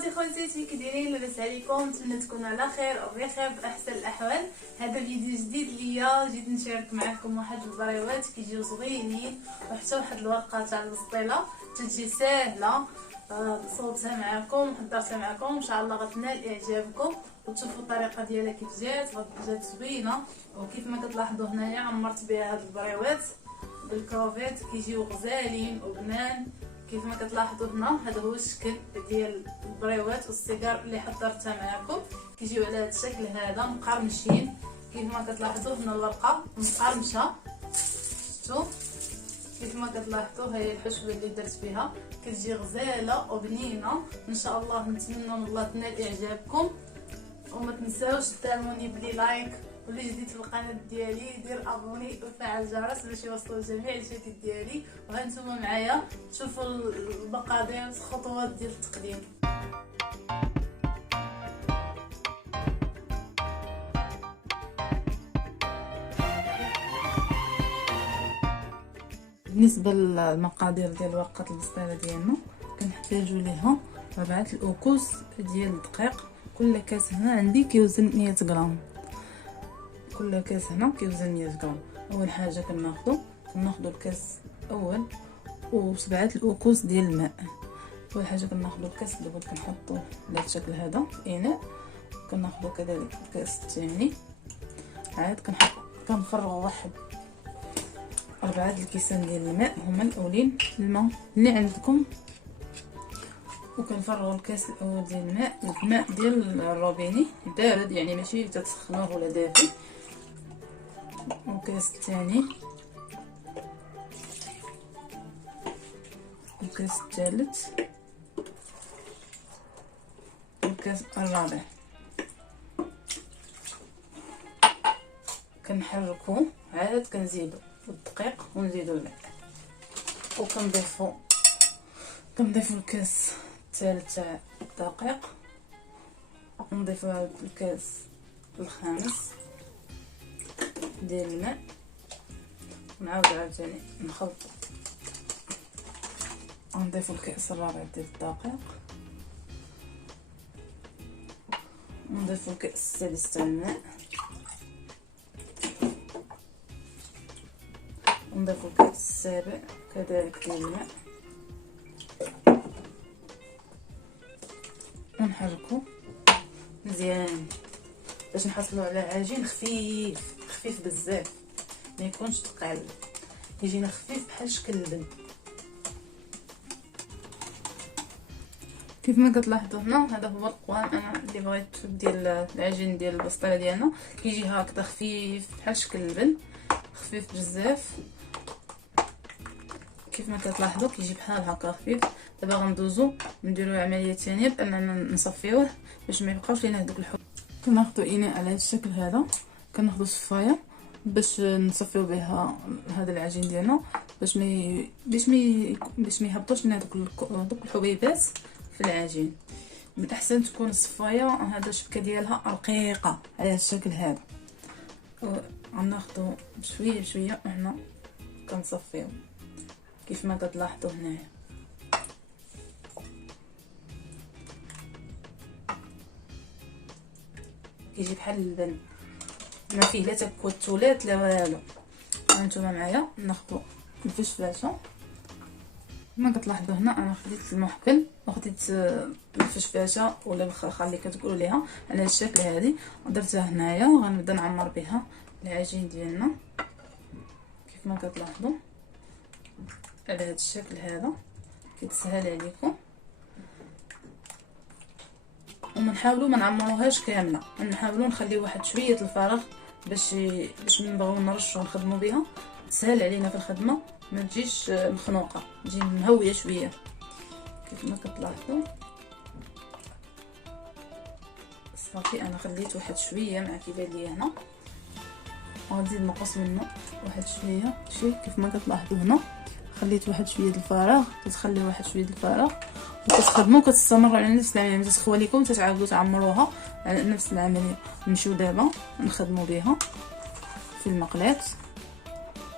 خواتاتي كي دايرين؟ لاباس عليكم؟ نتمنى تكونوا على خير او بخير باحسن الاحوال. هذا فيديو جديد ليا، جيت نشارك معكم واحد البريوات كيجيو زوينين وحتى واحد الورقه تاع البسطيله تجي ساهله. صوتها معكم حضرتها معكم ان شاء الله غتنال اعجابكم وتشوفوا الطريقه ديالها كيف جات زوينه. وكيف ما كتلاحظوا هنايا عمرت بها هاد البريوات بالكروفيت كيجيو غزالين وبنان. كيف ما كتلاحظوا هنا هذا هو الشكل ديال البريوات والسيجار اللي حضرتها معكم، كيجيو على هذا الشكل هذا مقرمشين. كيف ما كتلاحظوا هنا الورقه مقرمشه، شفتوا كيف ما كتلاحظوا هي الحشوه اللي درت فيها كتجي غزاله وبنينه. ان شاء الله نتمنى من الله تنال اعجابكم، وما تنساوش تدعموني بلي لايك، واللي جديد في القناه ديالي دير ابوني وفعل الجرس باش يوصلوا جميع الجديد ديالي. وهانتوما معايا تشوفوا المقادير الخطوات ديال التقديم. بالنسبه للمقادير ديال ورقه البسطيله ديالنا كنحتاجوا ليها 4 الاكوس ديال الدقيق. كل كاس هنا عندي كيوزن 100 غرام، كل كاس هنا كيوزن 100 غرام. اول حاجه كناخذوا الكاس اول و7 الاكوس ديال الماء. اول حاجه كناخذوا الكاس الاول كنحطوه على الشكل هذا في اناء، كناخذوا كذلك الكاس الثاني عاد كنفرغوا واحد 4 الكيسان ديال الماء هما الاولين الماء اللي عندكم، وكنفرغوا الكاس الاول ديال الماء ديال الروبيني بارد يعني ماشي تسخنوه ولا دافي. والكاس الثاني والكاس الثالث والكاس الرابع. كنحركو عاد كنزيدو الدقيق ونزيدو الماء وكنضيفو الكاس الثالث تاع الدقيق ونضيفو الكاس الخامس ديال الماء ونعاود عاوتاني نخلطو ونضيفو الكاس الرابع ديال الدقيق ونضيفو الكاس السادس تاع الماء ونضيفو الكاس السابع كذلك ديال الماء ونحركو مزيان باش نحصلوا على عجين خفيف بزاف، ما يكونش ثقيل، يجينا خفيف بحال شكل اللبن. كيف ما كتلاحظوا هنا هذا هو القوام انا اللي بغيت ديال العجين ديال البسطيله ديالنا، كيجي هكذا خفيف بحال شكل اللبن، خفيف بزاف. كيف ما كتلاحظوا كيجي بحال هكا خفيف. دابا غندوزو نديرو عمليه ثانيه باننا نصفيوه باش ما يبقاوش لينا هذوك الحبوب. كناخذوا اناء على هذا الشكل هذا، كناخذوا صفايه باش نصفيو بها هذا العجين ديالنا باش ما يهبطوش لنا دوك الحبيبات في العجين. من الاحسن تكون الصفايه هذا الشبكه ديالها رقيقه على هذا الشكل هذا. غناخذوا بشويه بشويه وحنا كنصفيو كيف ما كتلاحظوا هنايا. كيجي بحال اللبن، ما فيه لا تكوتلات لا والو. هانتوما معايا ناخذوا الفشفاشه كما كتلاحظوا هنا انا خديت المحكل وخديت الفشفاشه ولا الخرخه اللي كتقولوا ليها على الشكل هذه درتها هنايا. وغنبدا نعمر بها العجين ديالنا كيف ما كتلاحظوا على هذا الشكل هذا، كيتسهل عليكم. ونحاولوا ما نعمروهاش كامله، نحاولوا نخليو واحد شويه الفراغ باش نبغيو نرشوا ونخدموا بها تسهل علينا في الخدمه، ما تجيش مخنوقه، تجي مهويه شويه كيف ما كتلاحظوا. صافي انا خليت واحد شويه مع كيبان ليا هنا، وغنزيد نقص منه واحد شويه. شوف كيف ما كتلاحظوا هنا خليت واحد شويه الفراغ، تتخلي واحد شويه الفراغ وكتخدموا كتستمروا على نفس العمليه. ما تسخوا لكم تتعاودوا تعمروها على نفس العمليه. نمشيو دابا نخدموا بها في المقلاة.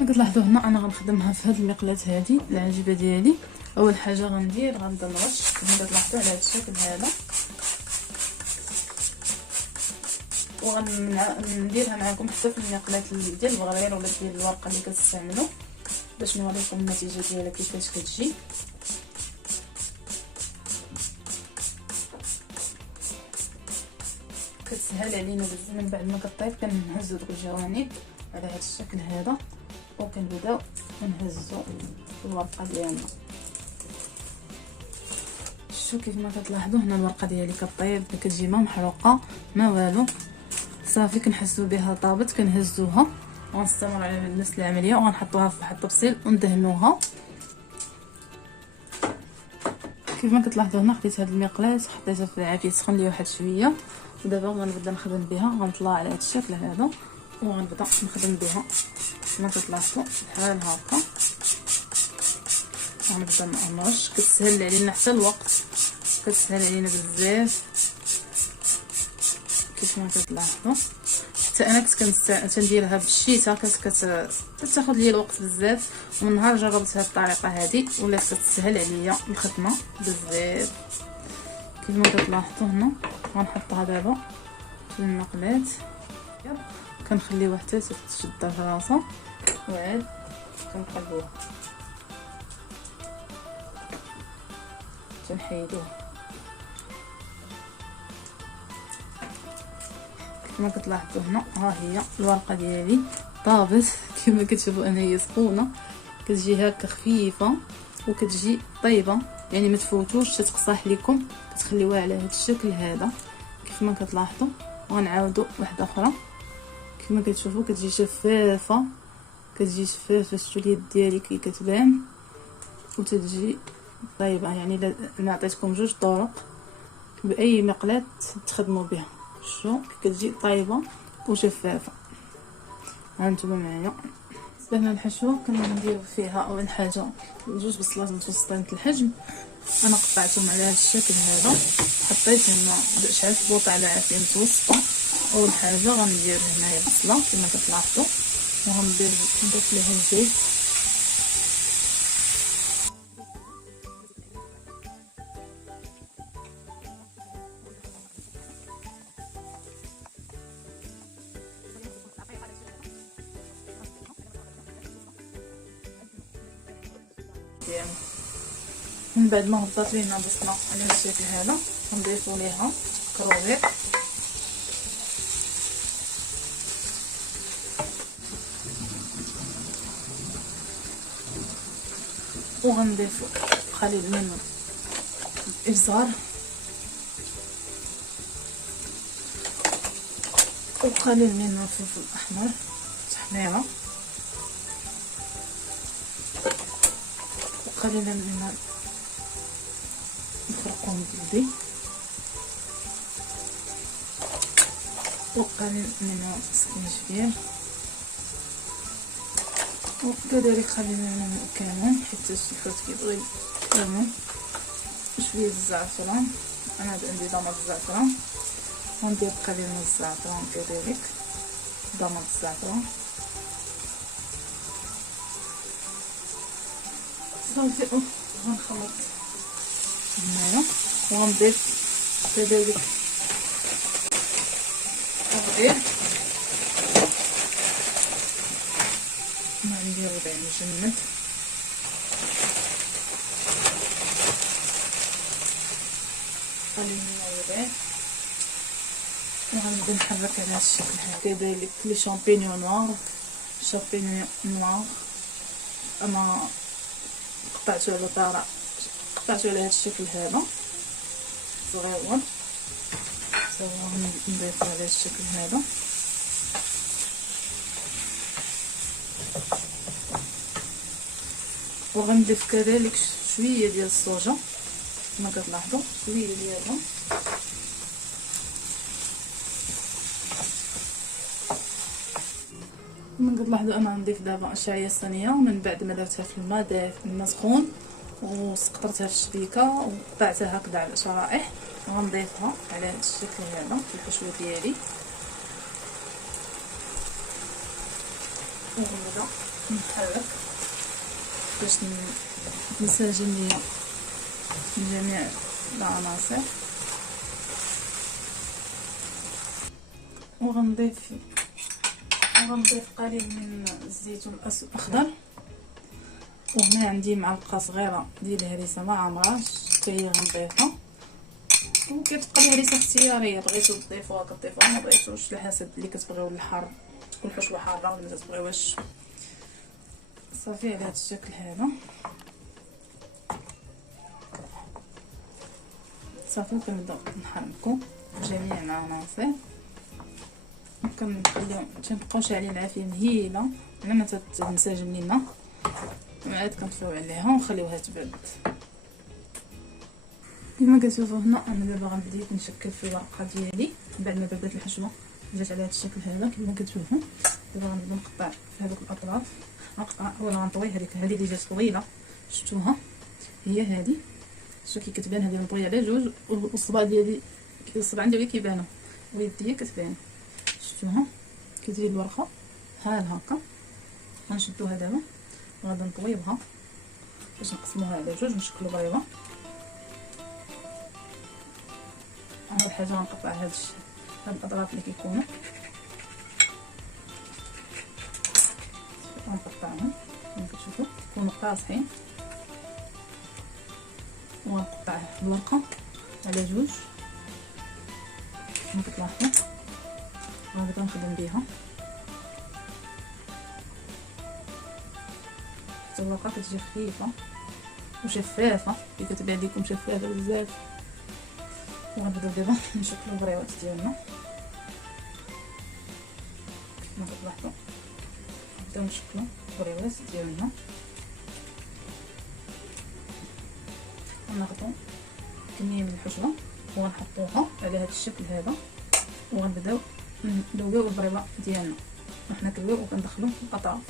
كتلاحظوا هنا انا غنخدمها في هذه المقلاة هذه العجيبه ديالي. اول حاجه غنبدا نرش كما كتلاحظوا على هذا الشكل هذا وغنديرها معكم حتى في المقلاه ديال البغرير ولا ديال الورقه اللي كتستعملوا باش نوريكم النتيجه ديالها كيفاش كتجي. كتسهل علينا بزاف. من بعد ما كطيب كنهزو دوك الجوانب على هذا الشكل هذا وكنبداو نهزو الورقه ديالنا. شوفوا كيف ما كتلاحظوا هنا الورقه ديالي كطيب، ما كتجي ما محروقه ما والو، صافي كنحسوا بها طابت. كنهزوها ونستمر على نفس العمليه وغنحطوها في واحد الطبسيل وندهنوها. كيف ما كتلاحظوا هنا خديت هاد المقلاة وحطيتها في العافيه تسخن لي واحد شويه، ودابا غنبدا نخدم بها. غنطلع على هاد الشكل هذا وغنبدا نخدم بها كما كتلاحظوا بحال هكا. غنبدا نقمرش. كتسهل علينا حتى الوقت، كتسهل علينا بزاف كيف ما كتلاحظوا. حتى انا كنت كنديرها بالشتاء كتاخذ لي الوقت بزاف، ومن نهار جربت هذه الطريقه هذه ولات كتسهل عليا الخدمه بزاف كيف ما كتلاحظوا. هنا غنحطها دابا في المقلاة، كنخليوها حتى تشد راسها وعاد كنقلبوها تنحيدوها. كما كتلاحظوا هنا ها هي الورقه ديالي طابت كما كتشوفوا انا هي سخونه، كتجي هكا خفيفه وكتجي طيبه، يعني ما تفوتوش تتقصح لكم. كتخليوها على هذا الشكل هذا كيف ما كتلاحظوا. وغنعاودوا واحده اخرى كما كتشوفوا كتجي شفافه، كتجي شفافه. شتو اليد ديالي كي كتبان وتجي طيبه. يعني انا عطيتكم جوج طرق باي مقلاة تخدموا بها. شو كتجي طيبه وشفافه. هانتوما معايا. بالنسبه للحشوه كنديروا فيها اول حاجه جوج بصلات متوسطين الحجم، انا قطعتهم على هذا الشكل هذا. حطيت هنا شعلت بوطه على عافيه متوسطه. اول حاجه غندير هنايا البصله كما كتلاحظوا نضيف ليها الزيت. من بعد ما هبطت لينا البصله على الشكل هذا غنضيفوا ليها كروير وغنضيفوا قليل من الابزار وقليل من الفلفل الاحمر تحميره وقليلا من الخرقوم ديالي وقليل من السكينجبير وكذلك قليلا من الكمون حيت الحوت كيبغي الكمون وشويه الزعفران. انا عندي ضماد الزعفران وندير قليل من الزعفران كذلك ضماد الزعفران صافي. غنخلط هنايا وغنضيف كذلك الربيع ندير ربيع مجمد قليل من الربيع وغنبدا نحرك على هذا الشكل هذا. كذلك لي شامبينيون نوار انا قطعته على طارة قطعته على هذا الشكل هذا صغيور سوا نضيفو على هذا الشكل هذا. وغنضيف كذلك شويه ديال الصوجه كما كتلاحظوا شويه ديالها كما كتلاحظوا. انا نضيف دابا شعيه صينيه من بعد ما درتها في الماء سخون وسقطرتها في الشبيكه وقطعتها هكذا على شرائح وغنضيفها على هذا الشكل هذا في الحشوه ديالي وغنبدا نحرك باش نسجل ليا جميع العناصر وغنضيف قليل من الزيت الاخضر. وهنا عندي معلقه صغيره ديال الهريسه ما عمراش حتى هي غنضيفها. وكتبقى الهريسه اختياريه، بغيتو تضيفوها كتضيفوها، ما بغيتوش على حسب اللي كتبغيو الحار، تكون حشوه حاره ولا ما تبغيوهاش. صافي على هذا الشكل هذا. صافي كنبداو نحركو جميع العناصر، وكنخليهم تنبقاو شاعلين العافيه مهيله على ما تنسجم لينا، وعاد كنطفيو عليها ونخليوها تبرد. كما كتشوفوا هنا انا دابا غنبدا نشكل في الورقه ديالي بعد ما بردت الحشوه، جات على هذا الشكل هذا كما كتشوفوا. دابا غنبدا نقطع في هذوك الاطراف، غنقطع اولا غنطوي هذه اللي جات طويله، شفتوها هي هذه، شوفوا كي كتبان هذه مطويه على جوج، والصبع ديالي الصبع ديالي كيبانوا ويديا كتبان، شفتوها كتجي الورقه بحال هكا. غنشدوها دابا وغادي نطويوها باش نقسموها على جوج ونشكلوا بريوه. اول حاجه غنقطع هاد الاطراف اللي كيكونوا، غنقطعهم كما كتشوفوا يكونوا قاصحين، وغنقطع الورقه على جوج كما كتلاحظوا. غنبدا نخدم بها حتى الورقه كتجي خفيفه وشفافه، اللي كتبان لكم شفافه بزاف. وغنبداو دابا نشكلوا البريوات ديالنا كما كتلاحظوا. نبداو نشكلوا البريوات ديالنا، غناخدو كميه من الحشوه وغنحطوها على هذا الشكل هذا، وغنبداو ندويو البريوه ديالنا، وحنا كندويو وكندخلو في الاطراف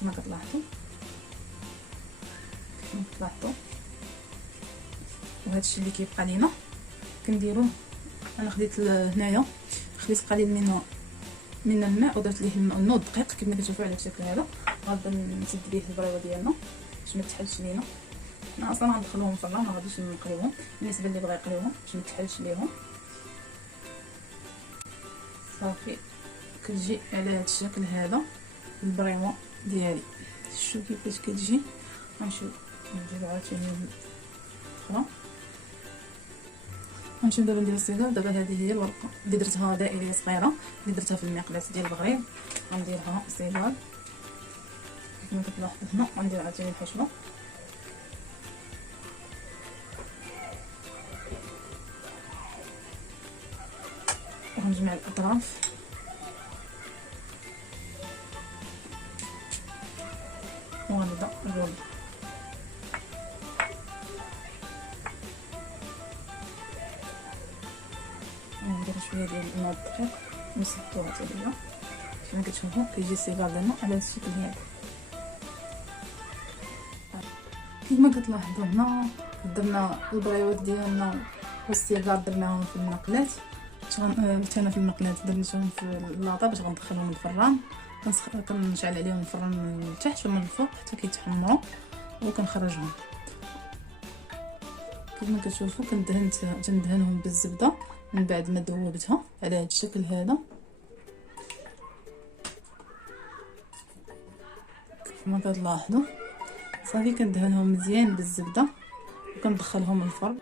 كما كتلاحظوا. وهذا الشيء اللي كيبقى لينا كنديروه. انا خديت هنايا خديت قليل من الماء ودرت ليه الماء دقيق كما كتشوفوا على الشكل هذا. غادي نسد به البريوه ديالنا باش ما تحلش لينا. انا اصلا غندخلوهم في الفران، ما غاديش نقليوهم بالنسبه اللي بغا يقليوهم باش ما تحلش ليهم. صافي كتجي على هذا الشكل هذا البريوه ديالي. شوفوا كيفاش كتجي. غنمشيو نديرو عاوتاني اخرى. غنمشيو دابا نديرو الصيغه. دابا هذه هي الورقه اللي درتها دائريه صغيره، اللي درتها في المقلاس ديال البغريد. غنديرها صيغه كما كتلاحظوا هنا. غندير عاوتاني الحشوه، وغنجمع الاطراف وغنبدا نرول. ندير شويه ديال الماء الدقيق ونسدوها حتى هي كما كتشوفوا. كيجي الصيغار ديالنا على هذا الشكل هذا كما كتلاحظوا. هنا درنا البريوات ديالنا والصيغار درناهم في المقلات. انا في المقلات درناهم في اللاطه باش غندخلهم للفران. كنشعل عليهم الفران من التحت ومن الفوق حتى كيتحمروا وكنخرجهم. كما كتشوفوا كندهنهم بالزبده من بعد ما ذوبتها على هذا الشكل هذا كما كتلاحظوا. صافي كندهنهم مزيان بالزبده وكندخلهم الفرن.